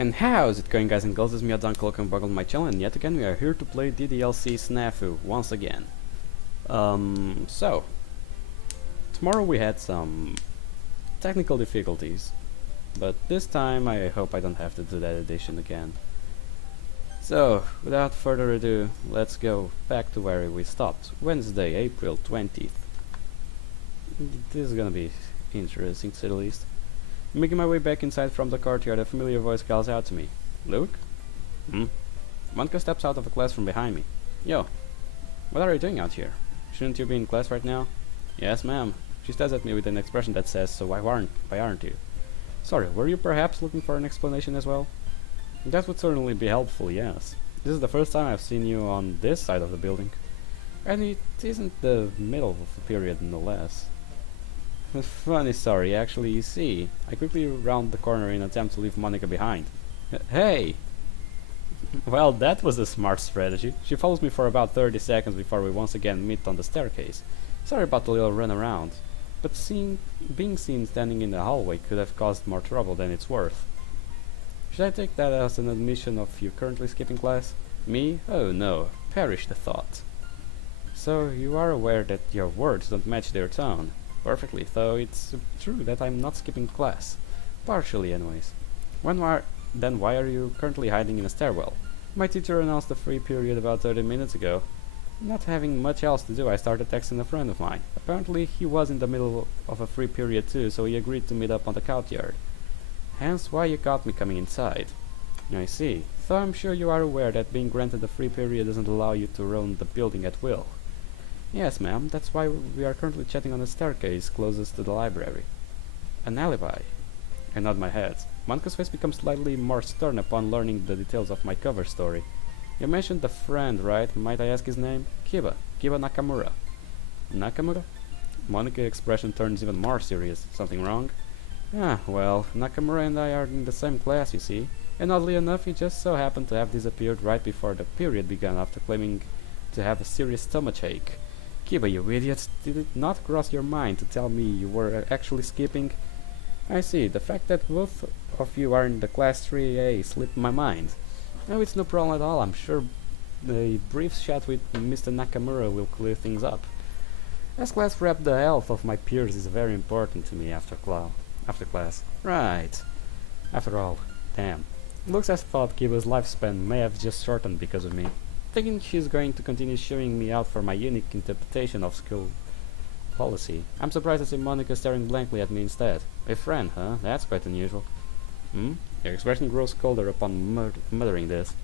And how's it going, guys and girls? It's me, Welcome back on my channel, and yet again we are here to play DDLC SNAFU once again. So tomorrow we had some technical difficulties, but this time I hope I don't have to do that edition again. So without further ado, let's go back to where we stopped. Wednesday, April 20th. This is gonna be interesting to say the least. Making my way back inside from the courtyard, a familiar voice calls out to me. Luke? Monica steps out of the class from behind me. Yo, what are you doing out here? Shouldn't you be in class right now? Yes, ma'am. She stares at me with an expression that says, so why aren't you? Sorry, were you perhaps looking for an explanation as well? That would certainly be helpful, yes. This is the first time I've seen you on this side of the building. And it isn't the middle of the period, no less. A funny story, actually. You see, I quickly round the corner in an attempt to leave Monica behind. Hey! Well, that was a smart strategy. She follows me for about 30 seconds before we once again meet on the staircase. Sorry about the little run around, but being seen standing in the hallway could have caused more trouble than it's worth. Should I take that as an admission of you currently skipping class? Me? Oh no, perish the thought. So, you are aware that your words don't match their tone. Perfectly, though it's true that I'm not skipping class. Partially, anyways. Then why are you currently hiding in a stairwell? My teacher announced a free period about 30 minutes ago. Not having much else to do, I started texting a friend of mine. Apparently, he was in the middle of a free period too, so he agreed to meet up on the courtyard. Hence why you caught me coming inside. I see. Though I'm sure you are aware that being granted a free period doesn't allow you to roam the building at will. Yes, ma'am, that's why we are currently chatting on the staircase closest to the library. An alibi. I nod my head. Monica's face becomes slightly more stern upon learning the details of my cover story. You mentioned the friend, right? Might I ask his name? Kiba Nakamura. Nakamura? Monica's expression turns even more serious. Something wrong? Ah, well, Nakamura and I are in the same class, you see, and oddly enough he just so happened to have disappeared right before the period began after claiming to have a serious stomachache. Kiba, you idiot, did it not cross your mind to tell me you were actually skipping? I see, the fact that both of you are in the class 3A slipped my mind. No, it's no problem at all. I'm sure the brief chat with Mr. Nakamura will clear things up. As class rep, the health of my peers is very important to me after class. Right. After all, damn. Looks as thought Kiba's lifespan may have just shortened because of me. Thinking she's going to continue showing me out for my unique interpretation of school policy. I'm surprised to see Monica staring blankly at me instead. A friend, huh? That's quite unusual. Your expression grows colder upon muttering this.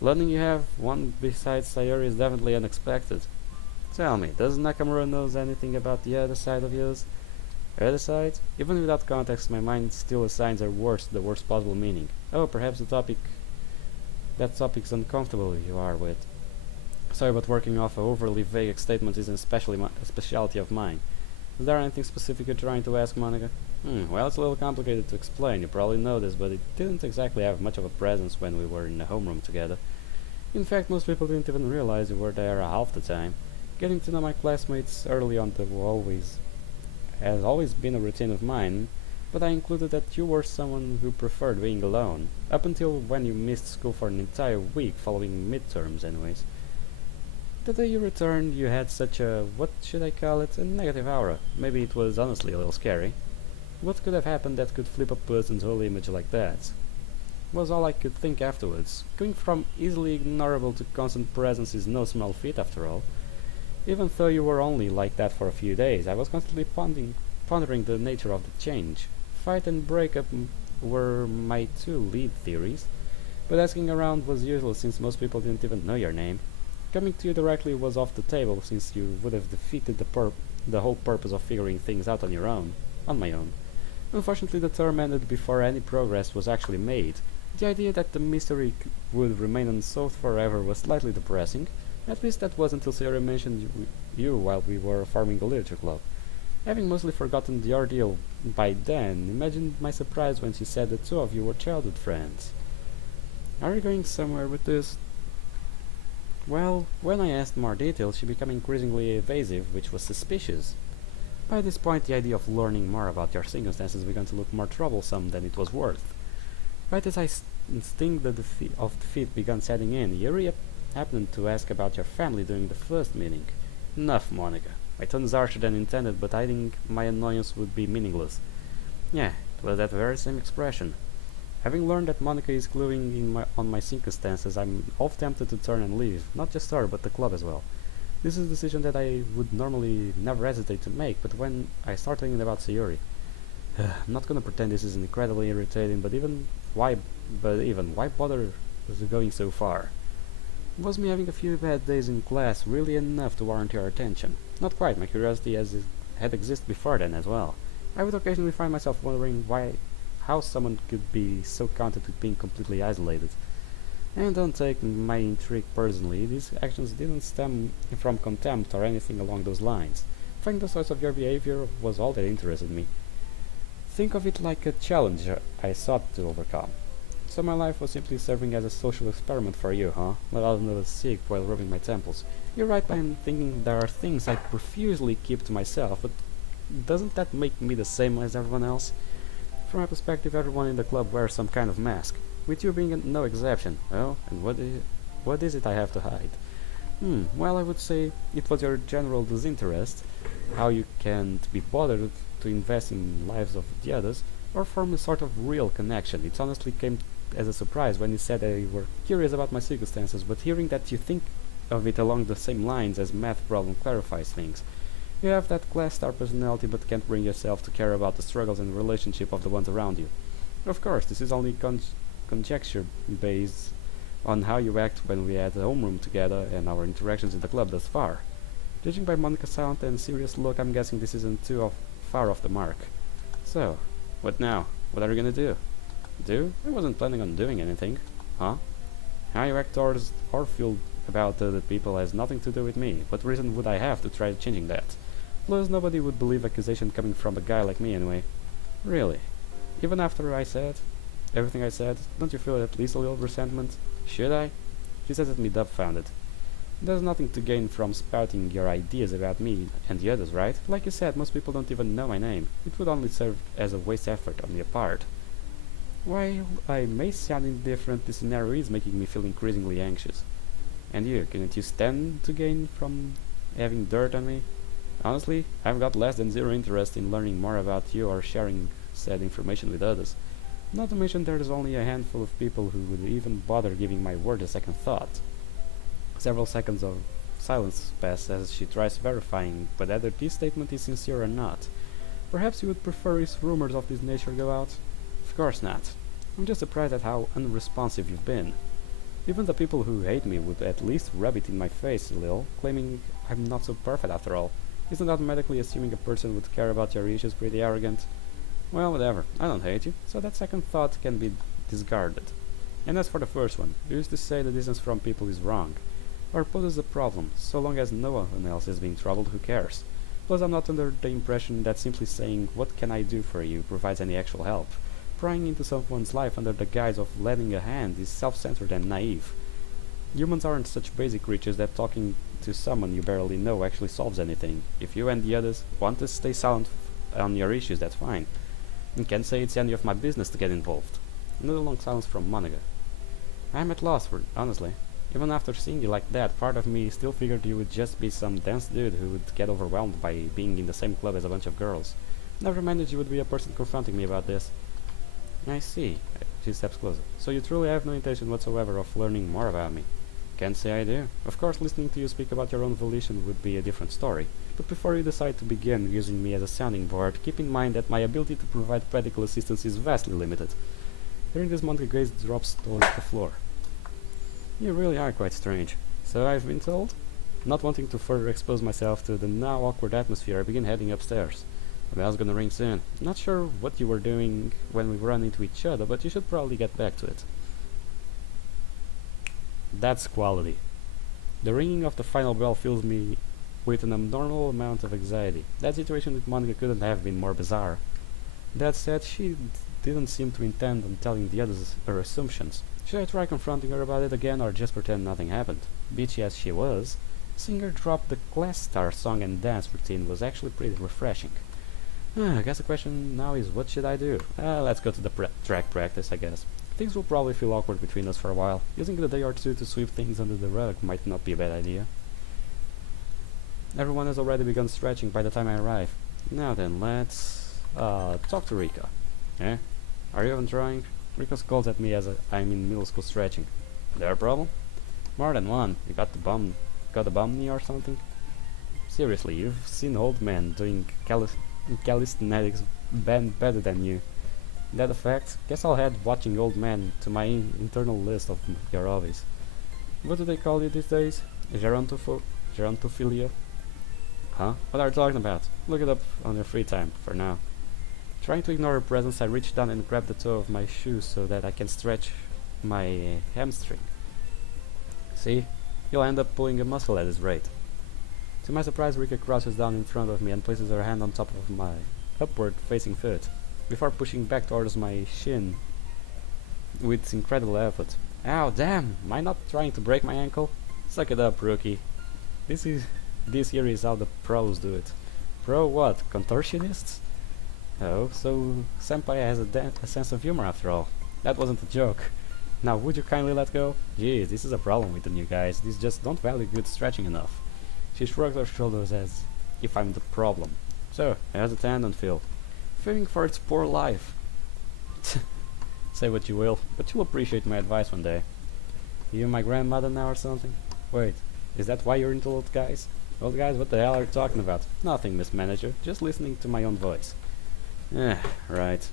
Learning you have one besides Sayori is definitely unexpected. Tell me, does Nakamura knows anything about the other side of yours? Other side? Even without context, my mind still assigns the worst possible meaning. Oh, perhaps that topic's uncomfortable you are with. Sorry, but working off an overly vague statement isn't a specialty of mine. Is there anything specific you're trying to ask, Monica? Well, it's a little complicated to explain, you probably know this, but it didn't exactly have much of a presence when we were in the homeroom together. In fact, most people didn't even realize you were there half the time. Getting to know my classmates early on has always been a routine of mine, but I included that you were someone who preferred being alone, up until when you missed school for an entire week following midterms anyways. The day you returned, you had such a, what should I call it, a negative aura. Maybe it was honestly a little scary. What could have happened that could flip a person's whole image like that? Was all I could think afterwards. Going from easily ignorable to constant presence is no small feat after all. Even though you were only like that for a few days, I was constantly pondering the nature of the change. Fight and breakup were my two lead theories, but asking around was useless since most people didn't even know your name. Coming to you directly was off the table since you would have defeated the whole purpose of figuring things out on my own. Unfortunately, the term ended before any progress was actually made. The idea that the mystery would remain unsolved forever was slightly depressing. At least that was until Sayori mentioned you while we were forming the literature club. Having mostly forgotten the ordeal by then, imagine my surprise when she said the two of you were childhood friends. Are you going somewhere with this? Well, when I asked more details, she became increasingly evasive, which was suspicious. By this point, the idea of learning more about your circumstances began to look more troublesome than it was worth. Right as I instinct of defeat began setting in, Yuri happened to ask about your family during the first meeting. Enough, Monica. My tone's harsher than intended, but I think my annoyance would be meaningless. Yeah, it was that very same expression. Having learned that Monica is cluing on my circumstances, I'm half tempted to turn and leave. Not just her, but the club as well. This is a decision that I would normally never hesitate to make, but when I start thinking about Sayori, I'm not gonna pretend this is incredibly irritating, but why bother going so far? Was me having a few bad days in class really enough to warrant your attention? Not quite, my curiosity had existed before then as well. I would occasionally find myself wondering how someone could be so content with being completely isolated. And don't take my intrigue personally, these actions didn't stem from contempt or anything along those lines. Finding the source of your behavior was all that interested me. Think of it like a challenge I sought to overcome. So my life was simply serving as a social experiment for you, huh? Let out another cig while rubbing my temples. You're right in thinking there are things I profusely keep to myself, but doesn't that make me the same as everyone else? From my perspective, everyone in the club wears some kind of mask, with you being no exception. Well, and what is it I have to hide? Well, I would say it was your general disinterest, how you can't be bothered to invest in lives of the others, or form a sort of real connection. It honestly came as a surprise when you said that you were curious about my circumstances, but hearing that you think of it along the same lines as math problem clarifies things. You have that class star personality but can't bring yourself to care about the struggles and relationship of the ones around you. Of course, this is only conjecture based on how you act when we had a homeroom together and our interactions in the club thus far. Judging by Monica's silent and serious look, I'm guessing this isn't far off the mark. So, what now? What are you gonna do? Do? I wasn't planning on doing anything. Huh? How you act towards or feel about other people has nothing to do with me. What reason would I have to try changing that? Plus, nobody would believe accusation coming from a guy like me anyway. Really? Even after I said everything I said, don't you feel at least a little resentment? Should I? She says at me dumbfounded. There's nothing to gain from spouting your ideas about me and the others, right? Like you said, most people don't even know my name. It would only serve as a waste effort on your part. While I may sound indifferent, this scenario is making me feel increasingly anxious. And you, couldn't you stand to gain from having dirt on me? Honestly, I've got less than zero interest in learning more about you or sharing said information with others. Not to mention there's only a handful of people who would even bother giving my word a second thought. Several seconds of silence pass as she tries verifying whether this statement is sincere or not. Perhaps you would prefer if rumors of this nature go out? Of course not. I'm just surprised at how unresponsive you've been. Even the people who hate me would at least rub it in my face a little, claiming I'm not so perfect after all. Isn't automatically assuming a person would care about your issues pretty arrogant? Well, whatever. I don't hate you, so that second thought can be discarded. And as for the first one, you used to say the distance from people is wrong. Or poses a problem. So long as no one else is being troubled, who cares? Plus, I'm not under the impression that simply saying, "What can I do for you?" provides any actual help. Prying into someone's life under the guise of lending a hand is self-centered and naive. Humans aren't such basic creatures that talking to someone you barely know actually solves anything. If you and the others want to stay silent on your issues, that's fine. You can't say it's any of my business to get involved. Another long silence from Monica. I'm at loss for honestly. Even after seeing you like that, part of me still figured you would just be some dense dude who would get overwhelmed by being in the same club as a bunch of girls. Never minded you would be a person confronting me about this. I see. She steps closer. So you truly have no intention whatsoever of learning more about me? Can't say I do. Of course, listening to you speak about your own volition would be a different story. But before you decide to begin using me as a sounding board, keep in mind that my ability to provide practical assistance is vastly limited. Hearing this, Monica's gaze drops towards the floor. You really are quite strange. So I've been told? Not wanting to further expose myself to the now awkward atmosphere, I begin heading upstairs. The bell's gonna ring soon. Not sure what you were doing when we ran into each other, but you should probably get back to it. That's quality. The ringing of the final bell fills me with an abnormal amount of anxiety. That situation with Monica couldn't have been more bizarre. That said, she didn't seem to intend on telling the others her assumptions. Should I try confronting her about it again or just pretend nothing happened? Bitchy as she was, seeing her drop the class star song and dance routine was actually pretty refreshing. I guess the question now is, what should I do? Let's go to the track practice, I guess. things will probably feel awkward between us for a while. Using the day or two to sweep things under the rug might not be a bad idea. Everyone has already begun stretching by the time I arrive. Now then, let's talk to Rika. Eh? Are you even trying? Rika scolds at me as I'm in middle school stretching. There a problem? More than one. You got a bum knee or something? Seriously, you've seen old men doing calisthenics better than you. That a fact? Guess I'll add watching old men to my internal list of your hobbies. What do they call you these days? Gerontophilia? Huh? What are you talking about? Look it up on your free time, for now. Trying to ignore her presence, I reach down and grab the toe of my shoe so that I can stretch my hamstring. See? You'll end up pulling a muscle at this rate. To my surprise, Rika crouches down in front of me and places her hand on top of my upward-facing foot, before pushing back towards my shin with incredible effort. Ow, damn! Am I not trying to break my ankle? Suck it up, rookie. This here is how the pros do it. Pro what? Contortionists? Oh, so Senpai has a sense of humor after all. That wasn't a joke. Now, would you kindly let go? Geez, this is a problem with the new guys. These just don't value good stretching enough. She shrugs her shoulders as if I'm the problem. So, how's the tendon feel? Fearing for its poor life. Say what you will, but you'll appreciate my advice one day. You my grandmother now or something? Wait, is that why you're into old guys? Old guys, what the hell are you talking about? Nothing, Miss Manager, just listening to my own voice. Right.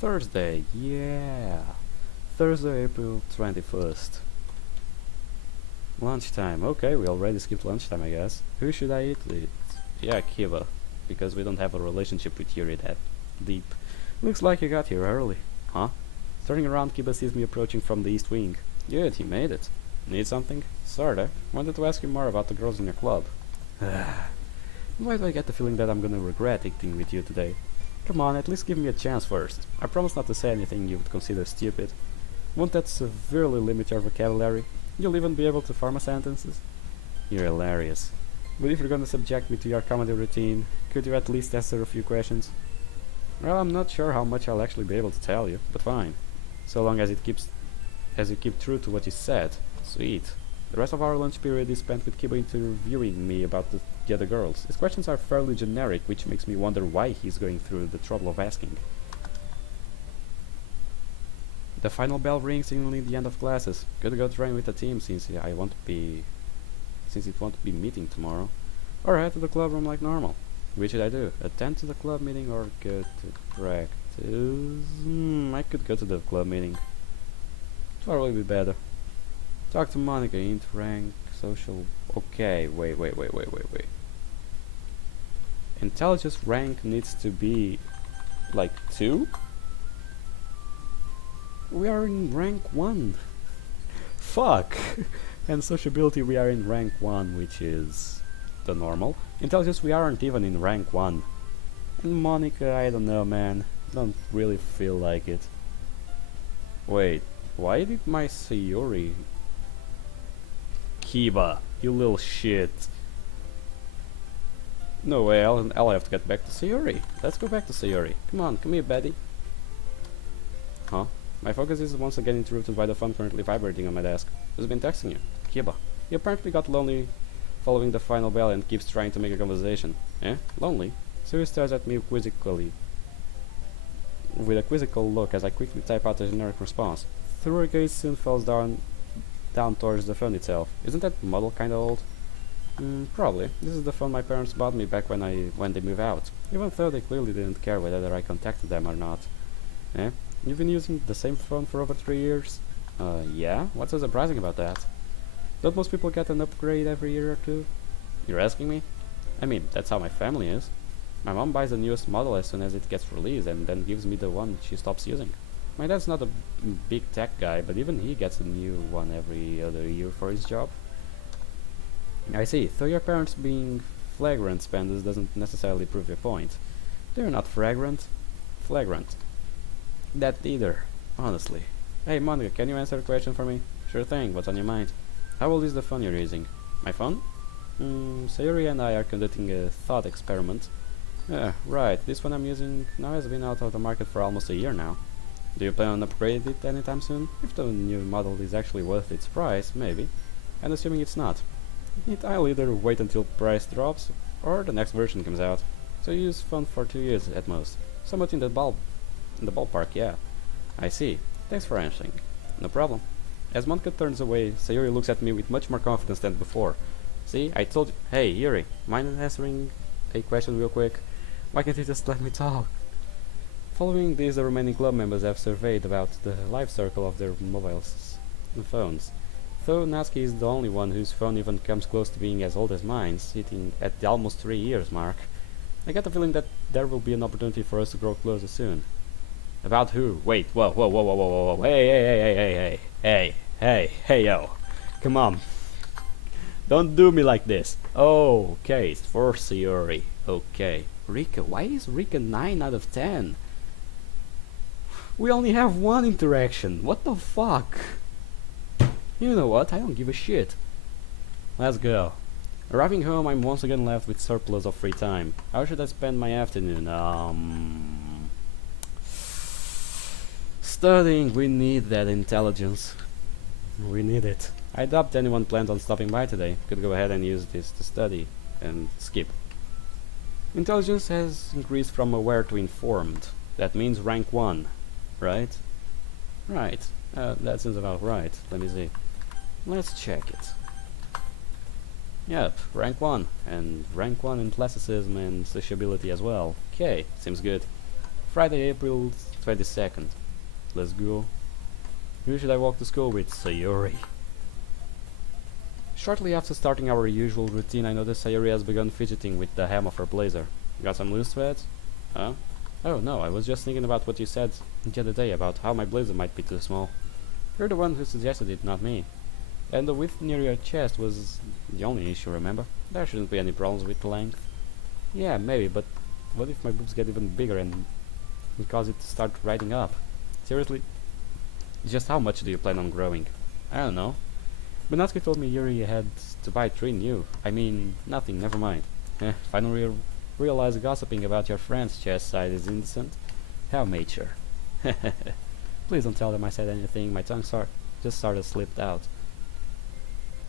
Thursday, yeah. Thursday, April 21st. Lunchtime, okay, we already skipped lunchtime, I guess. Who should I eat with? Yeah, Kiba, because we don't have a relationship with Yuri that deep. Looks like you got here early. Huh? Turning around, Kiba sees me approaching from the east wing. Good, he made it. Need something? Sorta. Wanted to ask you more about the girls in your club. Why do I get the feeling that I'm gonna regret eating with you today? Come on, at least give me a chance first. I promise not to say anything you would consider stupid. Won't that severely limit your vocabulary? You'll even be able to form sentences? You're hilarious. But if you're gonna subject me to your comedy routine, could you at least answer a few questions? Well, I'm not sure how much I'll actually be able to tell you, but fine. So long as you keep true to what you said. Sweet. The rest of our lunch period is spent with Kiba interviewing me about the other girls. His questions are fairly generic, which makes me wonder why he's going through the trouble of asking. The final bell rings, signaling the end of classes. Gotta go train with the team since it won't be meeting tomorrow. Or head to the club room like normal. Which should I do? Attend to the club meeting or go to practice? I could go to the club meeting. It'll probably be better. Talk to Monica, int rank, social... Okay, wait. Intelligence rank needs to be... like 2? We are in rank 1. Fuck! And sociability we are in rank 1, which is... the normal. Intelligence we aren't even in rank 1. And Monica, I don't know, man. Don't really feel like it. Wait, why did my Sayori... Kiba, you little shit. No way, I'll have to get back to Sayori. Let's go back to Sayori. Come here, Betty. Huh? My focus is once again interrupted by the phone currently vibrating on my desk. Who's been texting you? Kiba. He apparently got lonely following the final bell and keeps trying to make a conversation. Eh? Lonely? Sayori stares at me quizzically, with a quizzical look as I quickly type out a generic response. Through her gaze soon falls down towards the phone itself. Isn't that model kinda old? Probably. This is the phone my parents bought me back when they moved out. Even though they clearly didn't care whether I contacted them or not. Eh? You've been using the same phone for over 3 years? Yeah? What's so surprising about that? Don't most people get an upgrade every year or two? You're asking me? I mean, that's how my family is. My mom buys the newest model as soon as it gets released and then gives me the one she stops using. My dad's not a big tech guy, but even he gets a new one every other year for his job. I see, though your parents being flagrant spenders doesn't necessarily prove your point. They're not flagrant. That either, honestly. Hey Monica, can you answer a question for me? Sure thing, what's on your mind? How old is the phone you're using? My phone? Sayori and I are conducting a thought experiment. Right, this one I'm using now has been out of the market for almost a year now. Do you plan on upgrading it anytime soon? If the new model is actually worth its price, maybe. And assuming it's not, I'll either wait until price drops or the next version comes out. So use phone for 2 years at most. Somewhat in the ballpark, yeah. I see. Thanks for answering. No problem. As Monica turns away, Sayori looks at me with much more confidence than before. See, I told you. Hey, Yuri, mind answering a question real quick? Why can't you just let me talk? Following this, the remaining club members have surveyed about the life circle of their mobiles and phones. Though Natsuki is the only one whose phone even comes close to being as old as mine, sitting at the almost 3 years mark, I get the feeling that there will be an opportunity for us to grow closer soon. About who? Wait, whoa, whoa, whoa, whoa, whoa, whoa, hey, yo. Come on. Don't do me like this. Oh, okay, it's for Sayori. Okay. Rika, why is Rika 9 out of 10? We only have one interaction. What the fuck? You know what? I don't give a shit. Let's go. Arriving home, I'm once again left with surplus of free time. How should I spend my afternoon? Studying. We need that intelligence. We need it. I doubt anyone planned on stopping by today. Could go ahead and use this to study and skip. Intelligence has increased from aware to informed. That means rank 1, right? Right. That seems about right. Let me see. Let's check it. Yep, rank 1. And rank 1 in classicism and sociability as well. Okay, seems good. Friday, April 22nd. Let's go. Who should I walk to school with? Sayori. Shortly after starting our usual routine, I noticed Sayori has begun fidgeting with the hem of her blazer. Got some loose threads? Huh? Oh no, I was just thinking about what you said the other day about how my blazer might be too small. You're the one who suggested it, not me. And the width near your chest was the only issue, remember? There shouldn't be any problems with length. Yeah, maybe, but what if my boobs get even bigger and cause it to start riding up? Seriously? Just how much do you plan on growing? I don't know. But Natsuki told me Yuri had to buy 3 new. I mean, nothing, never mind. Finally realize gossiping about your friend's chest size is indecent. How mature. Please don't tell them I said anything, my tongue just sort of slipped out.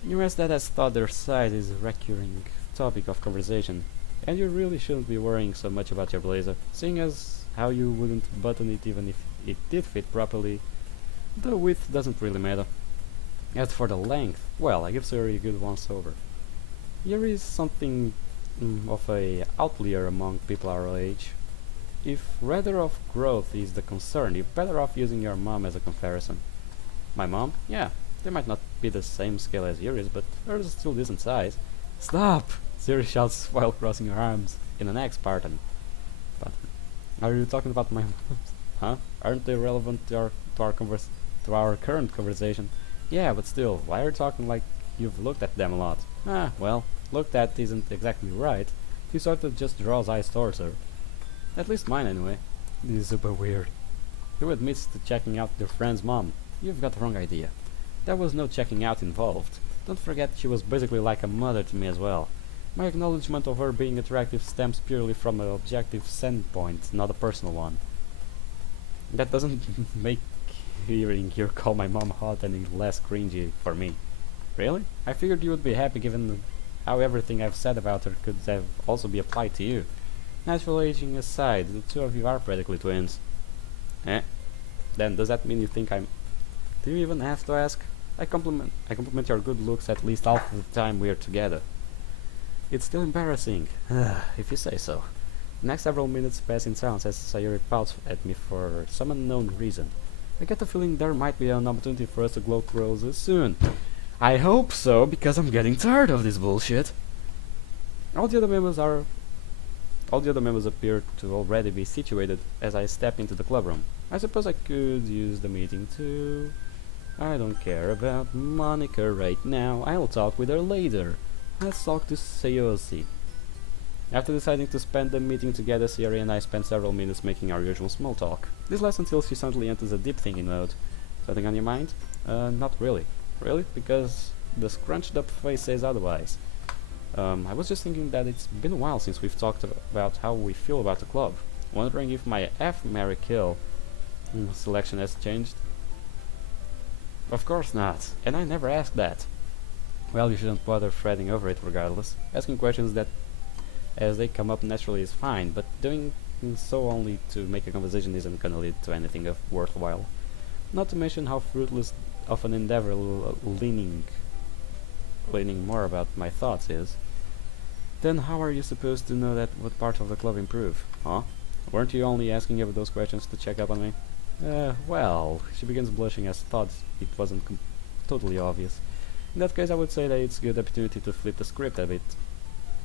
You rest that has thought their size is a recurring topic of conversation, and you really shouldn't be worrying so much about your blazer, seeing as how you wouldn't button it even if it did fit properly. The width doesn't really matter. As for the length, well, I give Sayori a good once over. Yuri is something of a outlier among people our age. If rather of growth is the concern, you're better off using your mom as a comparison. My mom? Yeah, they might not be the same scale as Yuri's, but hers is still decent size. Stop! Sayori shouts while crossing her arms in an X-Spartan. Are you talking about my moms? Huh? Aren't they relevant to our current conversation? Yeah, but still, why are you talking like you've looked at them a lot? Ah, well, looked at isn't exactly right. He sort of just draws eyes towards her. At least mine, anyway. This is super weird. Who admits to checking out their friend's mom? You've got the wrong idea. There was no checking out involved. Don't forget she was basically like a mother to me as well. My acknowledgement of her being attractive stems purely from an objective standpoint, not a personal one. That doesn't make hearing you call my mom hot any less cringy for me. Really? I figured you would be happy given how everything I've said about her could have also be applied to you. Natural aging aside, the two of you are practically twins. Eh? Then does that mean you think I'm... Do you even have to ask? I compliment your good looks at least half of the time we're together. It's still embarrassing, if you say so. The next several minutes pass in silence as Sayori pouts at me for some unknown reason. I get the feeling there might be an opportunity for us to glow closer soon. I hope so, because I'm getting tired of this bullshit. All the other members appear to already be situated as I step into the club room. I suppose I could use the meeting too. I don't care about Monica right now. I'll talk with her later. Let's talk to Sayori. After deciding to spend the meeting together, Sayori and I spent several minutes making our usual small talk. This lasts until she suddenly enters a deep thinking mode. Something on your mind? Not really. Really? Because the scrunched up face says otherwise. I was just thinking that it's been a while since we've talked about how we feel about the club. Wondering if my F, Marry, Kill selection has changed? Of course not, and I never asked that. Well, you shouldn't bother fretting over it regardless. Asking questions that as they come up naturally is fine, but doing so only to make a conversation isn't gonna lead to anything of worthwhile. Not to mention how fruitless of an endeavor leaning more about my thoughts is. Then how are you supposed to know that what part of the club improve? Huh? Weren't you only asking ever those questions to check up on me? Well, she begins blushing as thought it wasn't totally obvious. In that case, I would say that it's a good opportunity to flip the script a bit.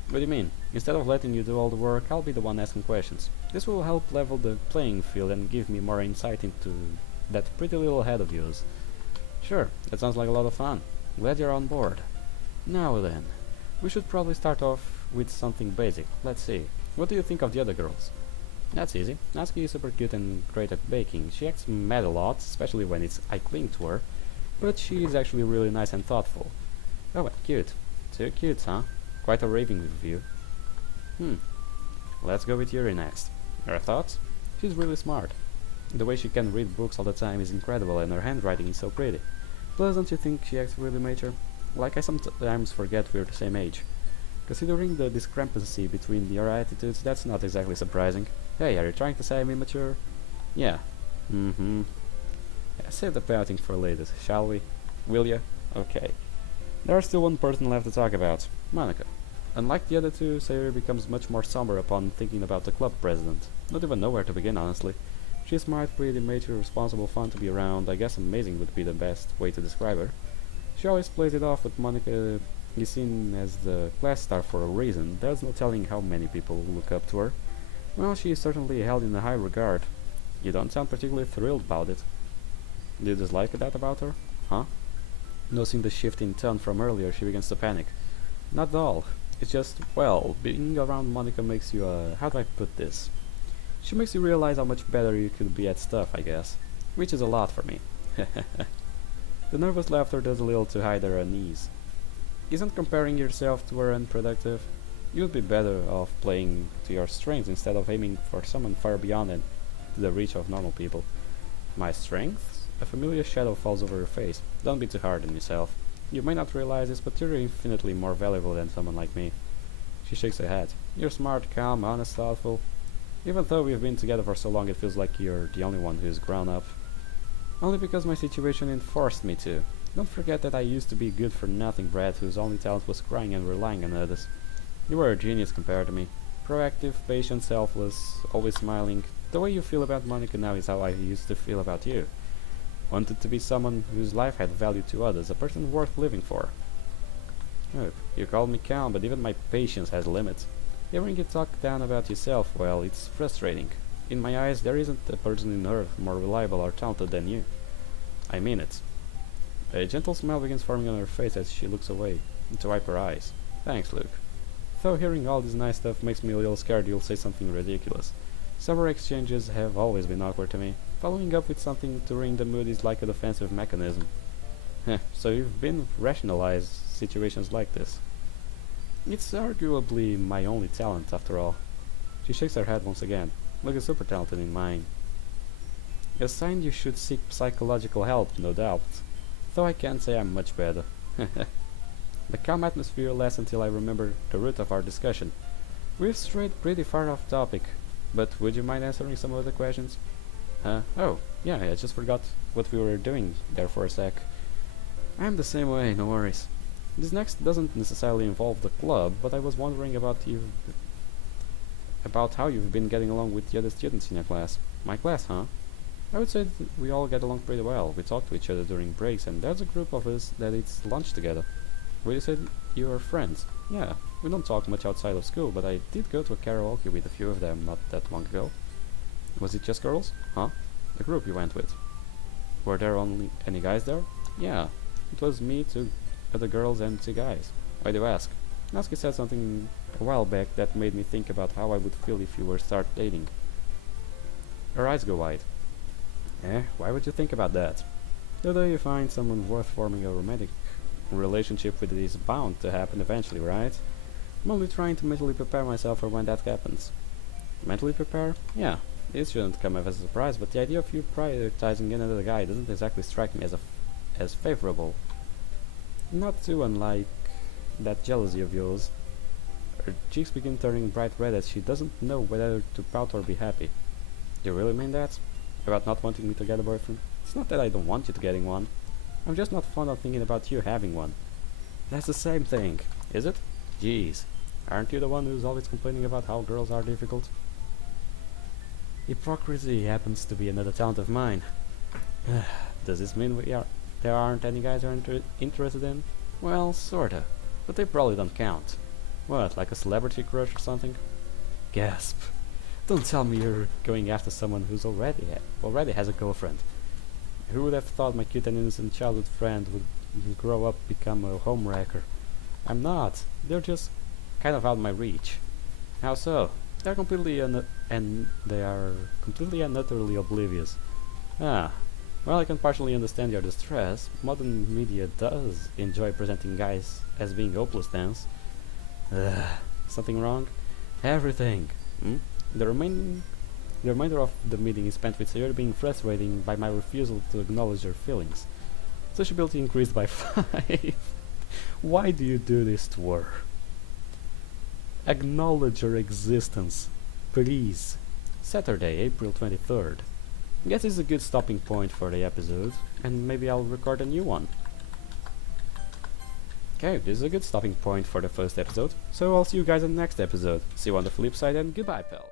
What do you mean? Instead of letting you do all the work, I'll be the one asking questions. This will help level the playing field and give me more insight into that pretty little head of yours. Sure, that sounds like a lot of fun. Glad you're on board. Now then, we should probably start off with something basic. Let's see. What do you think of the other girls? That's easy. Natsuki is super cute and great at baking. She acts mad a lot, especially when I cling to her, but she is actually really nice and thoughtful. Oh, what cute. Too cute, huh? Quite a raving review. Let's go with Yuri next. Your thoughts? She's really smart. The way she can read books all the time is incredible and her handwriting is so pretty. Plus, don't you think she acts really mature? Like I sometimes forget we're the same age. Considering the discrepancy between your attitudes, that's not exactly surprising. Hey, are you trying to say I'm immature? Yeah. Yeah, save the pouting for later, shall we? Will ya? Okay. There's still one person left to talk about. Monica. Unlike the other two, Sayori becomes much more somber upon thinking about the club president. Not even know where to begin, honestly. She's smart, pretty, mature, responsible, fun to be around. I guess amazing would be the best way to describe her. She always plays it off with Monica is seen as the class star for a reason. There's no telling how many people look up to her. Well, she is certainly held in a high regard. You don't sound particularly thrilled about it. Do you dislike that about her? Huh? Noticing the shift in tone from earlier, she begins to panic. Not at all. It's just, well, being around Monica makes you, how do I put this? She makes you realize how much better you could be at stuff, I guess. Which is a lot for me. The nervous laughter does a little to hide her unease. Isn't comparing yourself to her unproductive? You'd be better off playing to your strengths instead of aiming for someone far beyond and to the reach of normal people. My strengths? A familiar shadow falls over her face. Don't be too hard on yourself. You may not realize this, but you're infinitely more valuable than someone like me. She shakes her head. You're smart, calm, honest, thoughtful. Even though we've been together for so long, it feels like you're the only one who's grown up. Only because my situation enforced me to. Don't forget that I used to be good-for-nothing brat whose only talent was crying and relying on others. You were a genius compared to me. Proactive, patient, selfless, always smiling. The way you feel about Monica now is how I used to feel about you. Wanted to be someone whose life had value to others, a person worth living for. Oh, you called me calm, but even my patience has limits. Hearing you talk down about yourself, well, it's frustrating. In my eyes, there isn't a person in earth more reliable or talented than you. I mean it. A gentle smile begins forming on her face as she looks away, to wipe her eyes. Thanks, Luke. Though hearing all this nice stuff makes me a little scared you'll say something ridiculous. Summer exchanges have always been awkward to me. Following up with something to ring the mood is like a defensive mechanism. Heh, so you've been rationalized situations like this. It's arguably my only talent, after all. She shakes her head once again. Looking super talented in mine. A sign you should seek psychological help, no doubt. Though I can't say I'm much better. The calm atmosphere lasts until I remember the root of our discussion. We've strayed pretty far off topic, but would you mind answering some of the questions? Oh, yeah, I just forgot what we were doing there for a sec. I'm the same way, no worries. This next doesn't necessarily involve the club, but I was wondering about how you've been getting along with the other students in your class. My class, huh? I would say that we all get along pretty well. We talk to each other during breaks, and there's a group of us that eats lunch together. Well, you said you were friends. Yeah, we don't talk much outside of school, but I did go to a karaoke with a few of them not that long ago. Was it just girls? Huh? The group you went with. Were there only any guys there? Yeah, it was me, two other girls, and two guys. Why do you ask? Natsuki said something a while back that made me think about how I would feel if you were start dating. Her eyes go wide. Why would you think about that? The day you find someone worth forming a romantic relationship with is bound to happen eventually, right? I'm only trying to mentally prepare myself for when that happens. Mentally prepare? Yeah, it shouldn't come as a surprise, but the idea of you prioritizing another guy doesn't exactly strike me as favorable. Not too unlike that jealousy of yours. Her cheeks begin turning bright red as she doesn't know whether to pout or be happy. Do you really mean that? About not wanting me to get a boyfriend? It's not that I don't want you to getting one. I'm just not fond of thinking about you having one. That's the same thing, is it? Jeez, aren't you the one who's always complaining about how girls are difficult? Hypocrisy happens to be another talent of mine. Does this mean there aren't any guys you're interested in? Well, sorta, but they probably don't count. What, like a celebrity crush or something? Gasp. Don't tell me you're going after someone who's already has a girlfriend. Who would have thought my cute and innocent childhood friend would grow up become a homewrecker? I'm not. They're just kind of out of my reach. How so? They are completely and utterly oblivious. Ah, well, I can partially understand your distress. Modern media does enjoy presenting guys as being hopeless thens. Something wrong? Everything. The remainder of the meeting is spent with Sayori being frustrated by my refusal to acknowledge her feelings. Sociability increased by 5. Why do you do this to her? Acknowledge her existence, please. Saturday, April 23rd. Guess it's a good stopping point for the episode, and maybe I'll record a new one. Okay, this is a good stopping point for the first episode, so I'll see you guys in the next episode. See you on the flip side, and goodbye, pal.